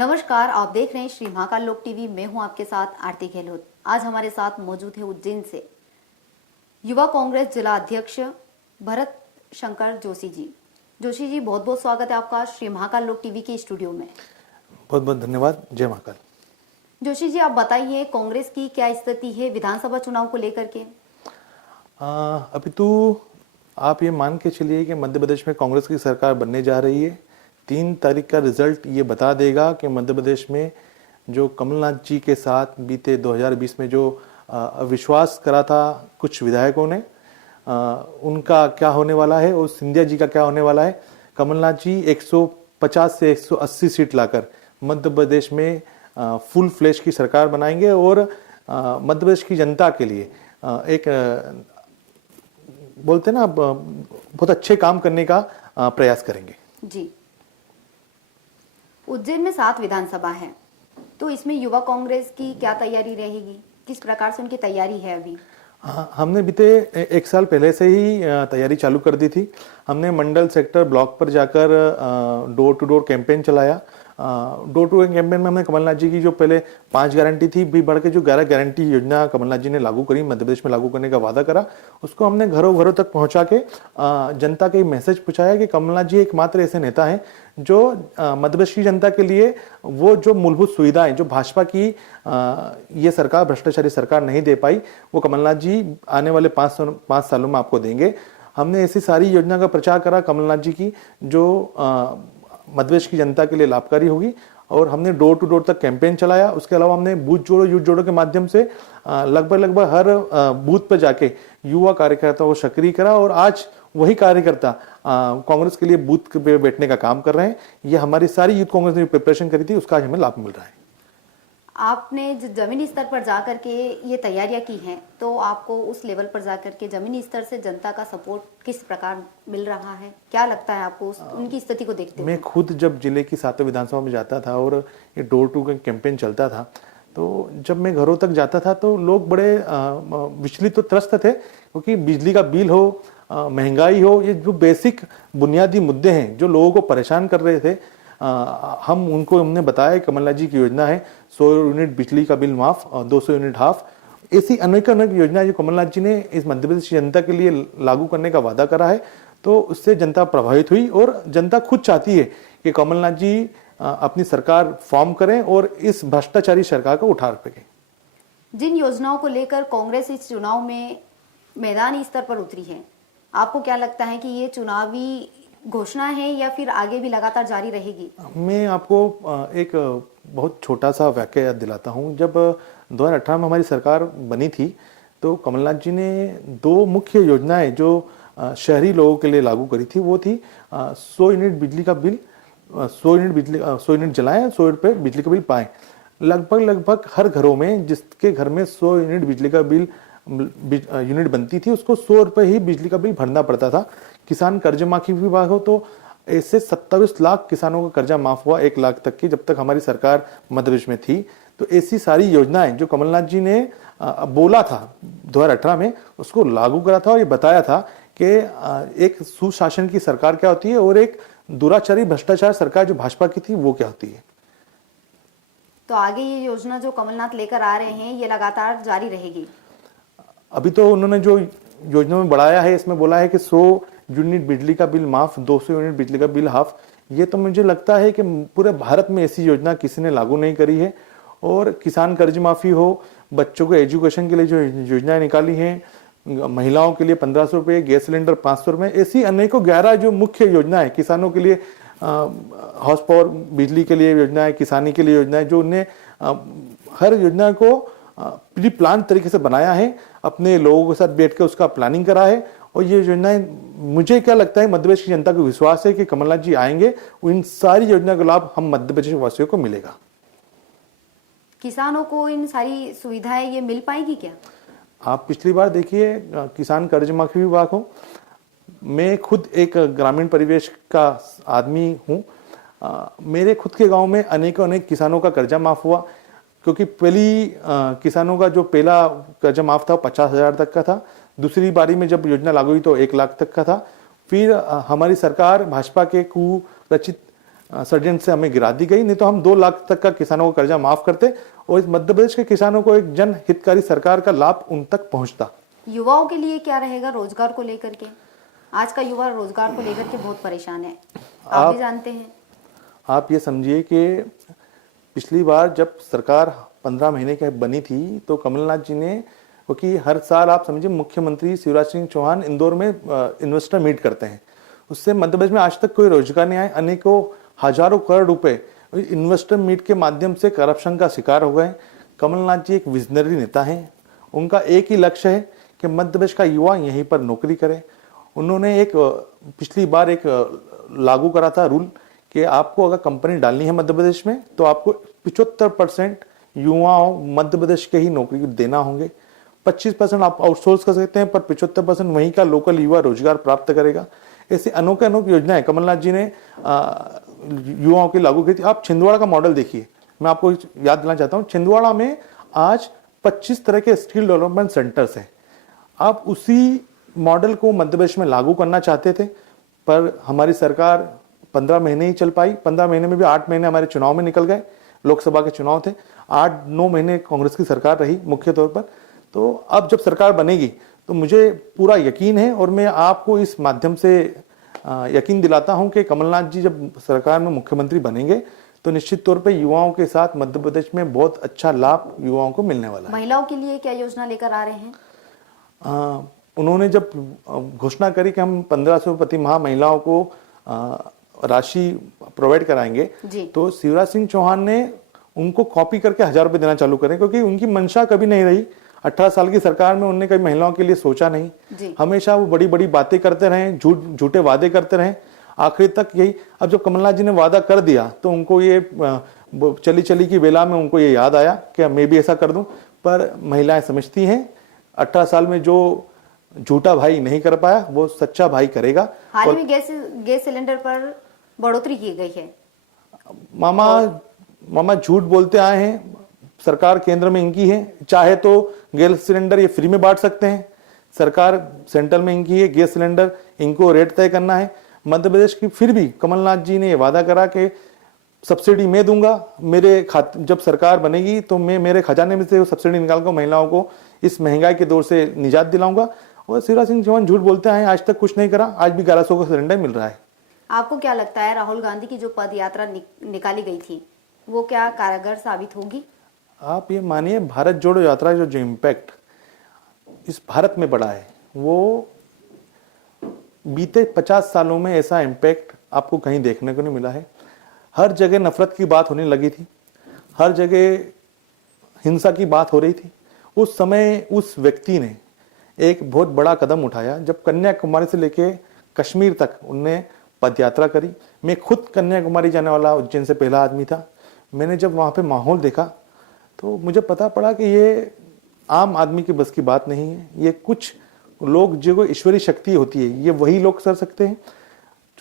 नमस्कार, आप देख रहे हैं श्री महाकाल लोक टीवी। मैं हूं आपके साथ आरती गहलोत। आज हमारे साथ मौजूद है उज्जैन से युवा कांग्रेस जिला अध्यक्ष भरत शंकर जोशी जी। जोशी जी, बहुत बहुत स्वागत है आपका श्री महाकाल लोक टीवी के स्टूडियो में। बहुत बहुत धन्यवाद। जय महाकाल। जोशी जी, आप बताइए कांग्रेस की क्या स्थिति है विधानसभा चुनाव को लेकर के? अभी तो आप ये मान के चलिए कि मध्य प्रदेश में कांग्रेस की सरकार बनने जा रही है। 3 तारीख का रिजल्ट ये बता देगा कि मध्य प्रदेश में जो कमलनाथ जी के साथ बीते 2020 में जो अविश्वास करा था कुछ विधायकों ने, उनका क्या होने वाला है और सिंधिया जी का क्या होने वाला है। कमलनाथ जी 150 से 180 सीट लाकर मध्य प्रदेश में फुल फ्लैश की सरकार बनाएंगे और मध्य प्रदेश की जनता के लिए एक बोलते ना बहुत अच्छे काम करने का प्रयास करेंगे। जी, उज्जैन में 7 विधानसभा है, तो इसमें युवा कांग्रेस की क्या तैयारी रहेगी? किस प्रकार से उनकी तैयारी है अभी? हाँ, हमने बीते 1 साल पहले से ही तैयारी चालू कर दी थी। हमने मंडल, सेक्टर, ब्लॉक पर जाकर डोर टू डोर कैंपेन चलाया। डोर टू डोर कैंपेन में हमने कमलनाथ जी की जो पहले 5 गारंटी थी भी बढ़ के जो 11 गारंटी योजना कमलनाथ जी ने लागू करी, मध्य प्रदेश में लागू करने का वादा करा, उसको हमने घरों घरों तक पहुंचा के जनता के मैसेज पहुंचाया कि कमलनाथ जी एकमात्र ऐसे नेता हैं जो मध्य प्रदेश की जनता के लिए वो जो मूलभूत सुविधाएं जो भाजपा की ये सरकार, भ्रष्टाचारी सरकार नहीं दे पाई, वो कमलनाथ जी आने वाले 5 सालों में आपको देंगे। हमने ऐसी सारी योजना का प्रचार करा कमलनाथ जी की जो मध्य प्रदेश की जनता के लिए लाभकारी होगी, और हमने डोर टू डोर तक कैंपेन चलाया। उसके अलावा हमने बूथ जोड़ो यूथ जोड़ो के माध्यम से लगभग हर बूथ पर जाके युवा कार्यकर्ताओं को सक्रिय करा, और आज वही कार्यकर्ता कांग्रेस के लिए बूथ पे बैठने का काम कर रहे हैं। ये हमारी सारी यूथ कांग्रेस ने प्रिपरेशन करी थी, उसका आज हमें लाभ मिल रहा है। आपने जमीनी स्तर पर जाकर के ये तैयारियां की हैं, तो आपको उस लेवल पर जाकर के जमीनी स्तर से जनता का सपोर्ट किस प्रकार मिल रहा है? क्या लगता है आपको उनकी स्थिति को देखते हुए? मैं खुद जब जिले की 7 विधानसभा में जाता था और ये डोर टू कैंपेन चलता था, तो जब मैं घरों तक जाता था तो लोग बड़े विचलित तो त्रस्त थे, क्योंकि बिजली का बिल हो, महंगाई हो, ये जो बेसिक बुनियादी मुद्दे हैं जो लोगों को परेशान कर रहे थे, हमने बताया कमलनाथ जी की योजना है 100 यूनिट बिजली का बिल माफ और 200 यूनिट हाफ। ऐसी अनेक अनेक योजना जो कमलनाथ जी ने इस मध्य प्रदेश की जनता के लिए लागू करने का वादा करा है, तो उससे जनता प्रभावित हुई और जनता खुद चाहती है कि कमलनाथ जी अपनी सरकार फॉर्म करें और इस भ्रष्टाचारी सरकार को उठा सकें। जिन योजनाओं को लेकर कांग्रेस इस चुनाव में मैदानी स्तर पर उतरी है, आपको क्या लगता है कि ये चुनावी घोषणा है या फिर आगे भी लगातार जारी रहेगी? मैं आपको एक बहुत छोटा सा वाकया याद दिलाता हूँ। जब 2018 में हमारी सरकार बनी थी, तो कमलनाथ जी ने 2 मुख्य योजनाएं जो शहरी लोगों के लिए लागू करी थी, वो थी 100 यूनिट बिजली का बिल, 100 यूनिट जलाएं, 100 रुपये बिजली का बिल पाएं। लगभग हर घरों में जिसके घर में 100 यूनिट बिजली का बिल यूनिट बनती थी, उसको 100 रुपये ही बिजली का बिल भरना पड़ता था। किसान कर्ज माफी भी हो, तो ऐसे 27 लाख किसानों का कर्जा माफ हुआ 1 लाख तक की, जब तक हमारी सरकार मध्य प्रदेश में थी। तो ऐसी सारी योजनाएं जो कमलनाथ जी ने बोला था 2018 में, उसको लागू करा था और ये बताया था कि एक सुशासन की सरकार क्या होती है और एक दुराचारी भ्रष्टाचार सरकार जो भाजपा की थी वो क्या होती है। तो आगे ये योजना जो कमलनाथ लेकर आ रहे हैं, ये लगातार जारी रहेगी? अभी तो उन्होंने जो योजना में बढ़ाया है, इसमें बोला है कि 100 यूनिट बिजली का बिल माफ, 200 यूनिट बिजली का बिल हाफ। ये तो मुझे लगता है कि पूरे भारत में ऐसी योजना किसी ने लागू नहीं करी है। और किसान कर्ज माफी हो, बच्चों को एजुकेशन के लिए जो योजनाएं निकाली हैं, महिलाओं के लिए 1500 रुपये, गैस सिलेंडर 500 रुपये, ऐसी अनेकों 11 जो मुख्य योजनाएं किसानों के लिए, हाउस पावर बिजली के लिए योजनाएं, किसानी के लिए योजनाएं, जो उन्हें हर योजना को प्री प्लान तरीके से बनाया है, अपने लोगों के साथ बैठ कर उसका प्लानिंग करा है। और ये योजनाएं, मुझे क्या लगता है, मध्य प्रदेश की जनता को विश्वास है कि कमलनाथ जी आएंगे, इन सारी योजना का लाभ हम मध्य प्रदेश वासियों को मिलेगा। किसानों को इन सारी सुविधाएं ये मिल पाएगी क्या? आप पिछली बार देखिए, किसान कर्ज माफी विभाग हो, मैं खुद एक ग्रामीण परिवेश का आदमी हूँ, मेरे खुद के गांव में अनेक किसानों का कर्जा माफ हुआ, क्योंकि पहली किसानों का जो पहला कर्जा माफ था 50,000 तक का था। दूसरी बारी में जब योजना लागू हुई तो 1 लाख तक का था। फिर हमारी सरकार भाजपा के कुरचित षड्यंत्र से हमें गिरा दी गई, नहीं तो हम 2 लाख तक का किसानों को कर्जा माफ करते और इस मध्य प्रदेश के किसानों को एक जन हितकारी सरकार का लाभ उन तक पहुंचता। युवाओं के लिए क्या रहेगा रोजगार को लेकर के? आज का युवा रोजगार को लेकर के बहुत परेशान है, आप भी जानते हैं। आप ये समझिए कि पिछली बार जब सरकार 15 महीने की बनी थी तो कमलनाथ जी ने, क्योंकि हर साल आप समझिए मुख्यमंत्री शिवराज सिंह चौहान इंदौर में इन्वेस्टर मीट करते हैं, उससे मध्य प्रदेश में आज तक कोई रोजगार नहीं आया। अनेकों हजारों करोड़ रुपए इन्वेस्टर मीट के माध्यम से करप्शन का शिकार हो गए। कमलनाथ जी एक विजनरी नेता हैं, उनका एक ही लक्ष्य है कि मध्य प्रदेश का युवा यहीं पर नौकरी करे। उन्होंने एक पिछली बार एक लागू करा था रूल कि आपको अगर कंपनी डालनी है मध्य प्रदेश में तो आपको 75% युवाओं मध्य प्रदेश के ही नौकरी देना होंगे। 25% आप आउटसोर्स कर सकते हैं, पर 75% वहीं का लोकल युवा रोजगार प्राप्त करेगा। ऐसी अनोखे योजनाएं कमलनाथ जी ने युवाओं की लागू की थी। आप छिंदवाड़ा का मॉडल देखिए, मैं आपको याद दिलाना चाहता हूं, छिंदवाड़ा में आज 25 तरह के स्किल डेवलपमेंट सेंटर्स हैं। आप उसी मॉडल को मध्य प्रदेश में लागू करना चाहते थे, पर हमारी सरकार 15 महीने ही चल पाई। 15 महीने में भी 8 महीने हमारे चुनाव में निकल गए, लोकसभा के चुनाव थे। 8-9 महीने कांग्रेस की सरकार रही मुख्य तौर पर। तो अब जब सरकार बनेगी तो मुझे पूरा यकीन है और मैं आपको इस माध्यम से यकीन दिलाता हूं कि कमलनाथ जी जब सरकार में मुख्यमंत्री बनेंगे तो निश्चित तौर पे युवाओं के साथ मध्य प्रदेश में बहुत अच्छा लाभ युवाओं को मिलने वाला है। महिलाओं के लिए क्या योजना लेकर आ रहे हैं? उन्होंने जब घोषणा करी कि हम 1500 प्रति माह महिलाओं को राशि प्रोवाइड कराएंगे, तो शिवराज सिंह चौहान ने उनको कॉपी करके 1000 रुपए देना चालू करें, क्योंकि उनकी मंशा कभी नहीं रही। 18 साल की सरकार में उन्होंने कभी महिलाओं के लिए सोचा नहीं। हमेशा वो बड़ी बड़ी बातें करते रहे, झूठे वादे करते रहे, आखिर तक यही। अब जब कमलनाथ जी ने वादा कर दिया तो उनको ये चली चली की बेला में उनको ये याद आया कि मैं भी ऐसा कर दूं। पर महिलाएं समझती हैं 18 साल में जो झूठा भाई नहीं कर पाया वो सच्चा भाई करेगा। हाल ही में गैस सिलेंडर पर बढ़ोतरी की गई है। मामा झूठ बोलते आए हैं, सरकार केंद्र में इनकी है, चाहे तो गैस सिलेंडर ये फ्री में बांट सकते हैं। सरकार सेंट्रल में इनकी है, गैस सिलेंडर इनको रेट तय करना है। मध्य प्रदेश की फिर भी कमलनाथ जी ने वादा करा कि सब्सिडी मैं दूंगा, मेरे खाते जब सरकार बनेगी तो मैं मेरे खजाने में से वो सब्सिडी निकाल कर महिलाओं को इस महंगाई के दौर से निजात दिलाऊंगा। और शिवराज सिंह चौहान झूठ बोलते हैं, आज तक कुछ नहीं करा, आज भी 1100 का सिलेंडर मिल रहा है। आपको क्या लगता है राहुल गांधी की जो पद यात्रा निकाली गई थी वो क्या कारगर साबित होगी? आप ये मानिए भारत जोड़ो यात्रा जो इम्पैक्ट इस भारत में पड़ा है वो बीते 50 सालों में ऐसा इम्पैक्ट आपको कहीं देखने को नहीं मिला है। हर जगह नफरत की बात होने लगी थी, हर जगह हिंसा की बात हो रही थी। उस समय उस व्यक्ति ने एक बहुत बड़ा कदम उठाया जब कन्याकुमारी से लेके कश्मीर तक उनने पदयात्रा करी। मैं खुद कन्याकुमारी जाने वाला उज्जैन से पहला आदमी था। मैंने जब वहाँ पे माहौल देखा तो मुझे पता पड़ा कि ये आम आदमी की बस की बात नहीं है। ये कुछ लोग जो ईश्वरीय शक्ति होती है ये वही लोग कर सकते हैं।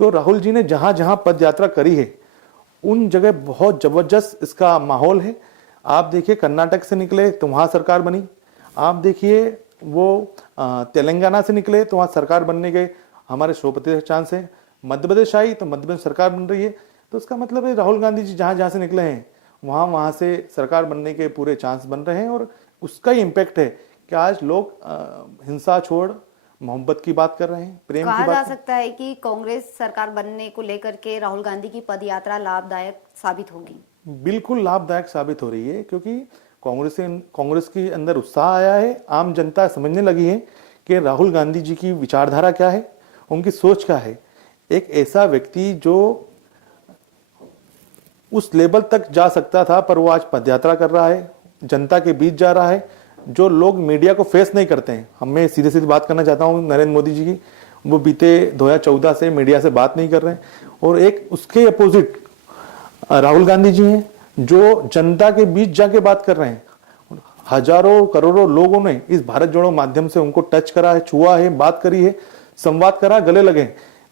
जो राहुल जी ने जहाँ जहाँ पद यात्रा करी है उन जगह बहुत जबरदस्त इसका माहौल है। आप देखिए कर्नाटक से निकले तो वहाँ सरकार बनी, आप देखिए वो तेलंगाना से निकले तो वहाँ सरकार बनने के हमारे 100% चांस है। मध्य प्रदेश आई तो मध्य प्रदेश सरकार बन रही है। तो इसका मतलब है राहुल गांधी जी जहाँ जहाँ से निकले हैं वहाँ से सरकार बनने के पूरे चांस बन रहे हैं। और उसका ही इम्पैक्ट है कि आज लोग हिंसा छोड़ मोहब्बत की बात कर रहे हैं, प्रेम की बात। कहा जा सकता है कि कांग्रेस सरकार बनने को लेकर के राहुल गांधी की पदयात्रा लाभदायक साबित होगी। बिल्कुल लाभदायक साबित हो रही है, क्योंकि कांग्रेस के अंदर उत्साह आया है। आम जनता समझने लगी है कि राहुल गांधी जी की विचारधारा क्या है, उनकी सोच क्या है। एक ऐसा व्यक्ति जो उस लेवल तक जा सकता था पर वो आज पदयात्रा कर रहा है, जनता के बीच जा रहा है। जो लोग मीडिया को फेस नहीं करते हैं, मैं सीधे सीधे बात करना चाहता हूं नरेंद्र मोदी जी की, वो बीते 2014 से मीडिया से बात नहीं कर रहे हैं। और एक उसके अपोजिट राहुल गांधी जी हैं जो जनता के बीच जाके बात कर रहे हैं। हजारों करोड़ों लोगों ने इस भारत जोड़ो माध्यम से उनको टच करा है, छुआ है, बात करी है, संवाद करा, गले लगे।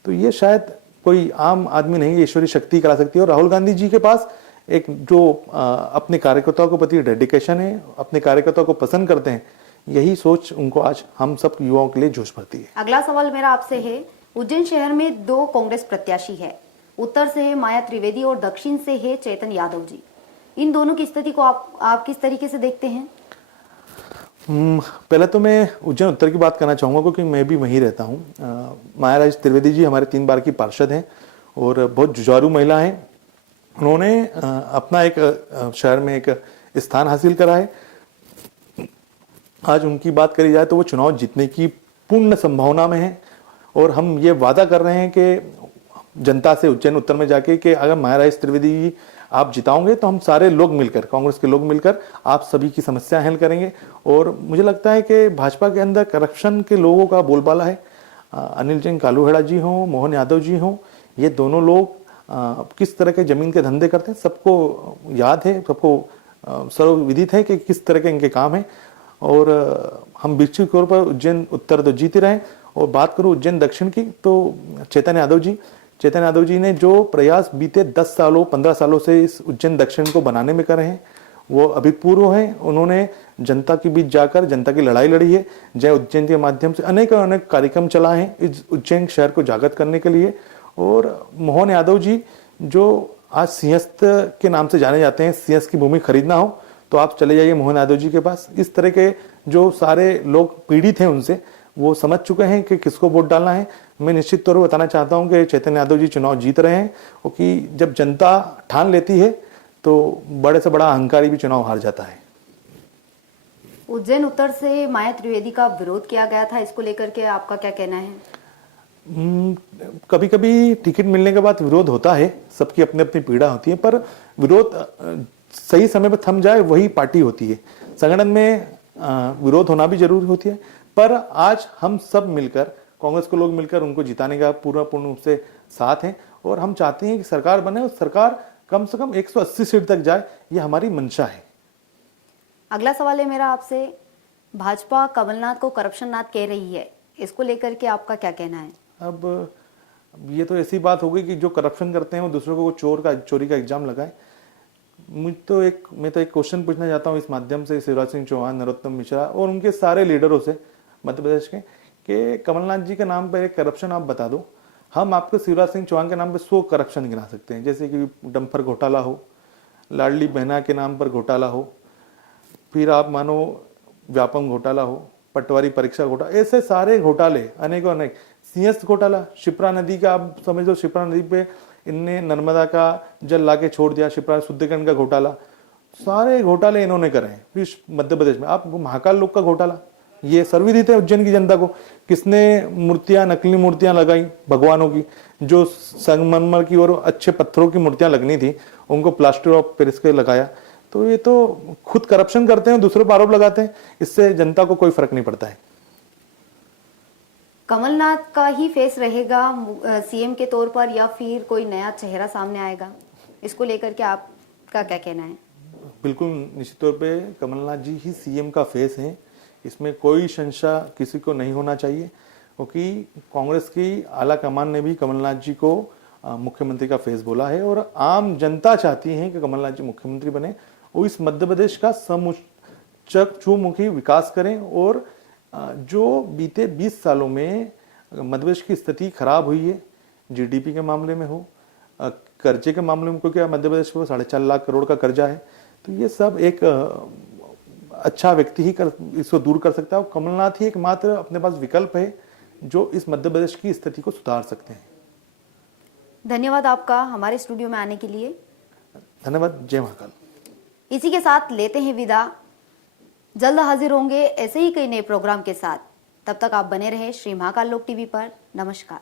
तो ये शायद कोई आम आदमी नहीं, ईश्वरी शक्ति करा सकती है। और राहुल गांधी जी के पास एक जो अपने कार्यकर्ताओं के प्रति डेडिकेशन है, अपने कार्यकर्ताओं को पसंद करते हैं, यही सोच उनको आज हम सब युवाओं के लिए जोश भरती है। अगला सवाल मेरा आपसे है, उज्जैन शहर में 2 कांग्रेस प्रत्याशी है, उत्तर से है माया त्रिवेदी और दक्षिण से है चेतन यादव जी। इन दोनों की स्थिति को आप किस तरीके से देखते हैं? पहले तो मैं उज्जैन उत्तर की बात करना चाहूँगा क्योंकि मैं भी वहीं रहता हूँ। मायाराज त्रिवेदी जी हमारे 3 बार की पार्षद हैं और बहुत जुझारू महिला हैं। उन्होंने अपना एक शहर में एक स्थान हासिल करा है। आज उनकी बात करी जाए तो वो चुनाव जीतने की पूर्ण संभावना में है और हम ये वादा कर रहे हैं कि जनता से उज्जैन उत्तर में जाके कि अगर मायाराज त्रिवेदी जी आप जिताओगे तो हम सारे लोग मिलकर, कांग्रेस के लोग मिलकर आप सभी की समस्या हल करेंगे। और मुझे लगता है कि भाजपा के अंदर करप्शन के लोगों का बोलबाला है। अनिल जैन कालूहेड़ा जी हों, मोहन यादव जी हों, ये दोनों लोग किस तरह के जमीन के धंधे करते हैं सबको याद है, सबको सर्वविदित है कि किस तरह के इनके काम है। और हम विकसित तौर पर उज्जैन उत्तर तो जीत रहे हैं। और बात करूं उज्जैन दक्षिण की तो चेतन यादव जी ने जो प्रयास बीते 10 सालों 15 सालों से इस उज्जैन दक्षिण को बनाने में कर रहे हैं वो अभूतपूर्व हैं। उन्होंने जनता के बीच जाकर जनता की लड़ाई लड़ी है। जय उज्जैन के माध्यम से अनेक कार्यक्रम चलाए हैं इस उज्जैन शहर को जागृत करने के लिए। और मोहन यादव जी जो आज सिंहस्थ के नाम से जाने जाते हैं, सिंहस्थ की भूमि खरीदना हो तो आप चले जाइए मोहन यादव जी के पास। इस तरह के जो सारे लोग पीड़ित हैं उनसे वो समझ चुके हैं कि किसको वोट डालना है। मैं निश्चित तौर पर बताना चाहता हूं कि चेतन यादव जी चुनाव जीत रहे हैं क्योंकि जब जनता ठान लेती है तो बड़े से बड़ा अहंकारी भी चुनाव हार जाता है। उज्जैन उत्तर से माया त्रिवेदी का विरोध किया गया था, इसको लेकर के आपका क्या कहना है? कभी कभी टिकट मिलने के बाद विरोध होता है, सबकी अपनी अपनी पीड़ा होती है, पर विरोध सही समय पर थम जाए वही पार्टी होती है। संगठन में विरोध होना भी जरूरी होती है, पर आज हम सब मिलकर, कांग्रेस के लोग मिलकर उनको जिताने का पूर्ण रूप से साथ हैं और हम चाहते हैं कि सरकार बने और सरकार कम से कम 180 सीट तक जाए, ये हमारी मंशा है। अगला सवाल है मेरा आपसे, भाजपा कमलनाथ को करप्शन नाथ कह रही है, इसको लेकर के आपका क्या कहना है? अब ये तो ऐसी बात हो गई कि जो करप्शन करते हैं वो दूसरों को चोरी का इल्जाम लगाए। मैं तो एक क्वेश्चन पूछना चाहता हूँ इस माध्यम से शिवराज सिंह चौहान, नरोत्तम मिश्रा और उनके सारे लीडरों से मध्य प्रदेश के कि कमलनाथ जी के नाम पर एक करप्शन आप बता दो। हम आपको शिवराज सिंह चौहान के नाम पे 100 करप्शन गिना सकते हैं, जैसे कि डंपर घोटाला हो, लाडली बहना के नाम पर घोटाला हो, फिर आप मानो व्यापम घोटाला हो, पटवारी परीक्षा घोटाला, ऐसे सारे घोटाले अनेकों अनेक। सिंहस्थ घोटाला, शिप्रा नदी का आप समझ लो, शिप्रा नदी पे इनने नर्मदा का जल लाके छोड़ दिया, शिप्रा शुद्धिकरण का घोटाला, सारे घोटाले इन्होंने करे हैं। फिर मध्य प्रदेश में आप महाकाल लोक का घोटाला, ये सर्वविदित है उज्जैन की जनता को। किसने मूर्तियां, नकली मूर्तियां लगाई भगवानों की, जो संगमरमर की और अच्छे पत्थरों की मूर्तियां लगनी थी उनको प्लास्टर ऑफ पेरिस के लगाया। तो ये तो खुद करप्शन करते हैं, दूसरों पर आरोप लगाते हैं, इससे जनता को कोई फर्क नहीं पड़ता है। कमलनाथ का ही फेस रहेगा सीएम के तौर पर या फिर कोई नया चेहरा सामने आएगा, इसको लेकर के आपका क्या कहना है? बिल्कुल निश्चित तौर पे कमलनाथ जी ही सीएम का फेस हैं, इसमें कोई संशय किसी को नहीं होना चाहिए, क्योंकि कांग्रेस की आला कमान ने भी कमलनाथ जी को मुख्यमंत्री का फेस बोला है और आम जनता चाहती है कि कमलनाथ जी मुख्यमंत्री बने और इस मध्य प्रदेश का समुच्चक चहुमुखी विकास करें। और जो बीते 20 सालों में मध्य प्रदेश की स्थिति खराब हुई है, जीडीपी के मामले में हो, कर्जे के मामले में, क्योंकि मध्य प्रदेश को 4.5 लाख करोड़ का कर्जा है, तो ये सब एक अच्छा व्यक्ति ही इसको दूर कर सकता है और कमलनाथ ही एकमात्र अपने पास विकल्प है जो इस मध्य प्रदेश की स्थिति को सुधार सकते हैं। धन्यवाद आपका हमारे स्टूडियो में आने के लिए। धन्यवाद। जय महाकाल। इसी के साथ लेते हैं विदा। जल्द हाजिर होंगे ऐसे ही कई नए प्रोग्राम के साथ। तब तक आप बने रहे श्री महाकाल लोक टीवी पर। नमस्कार।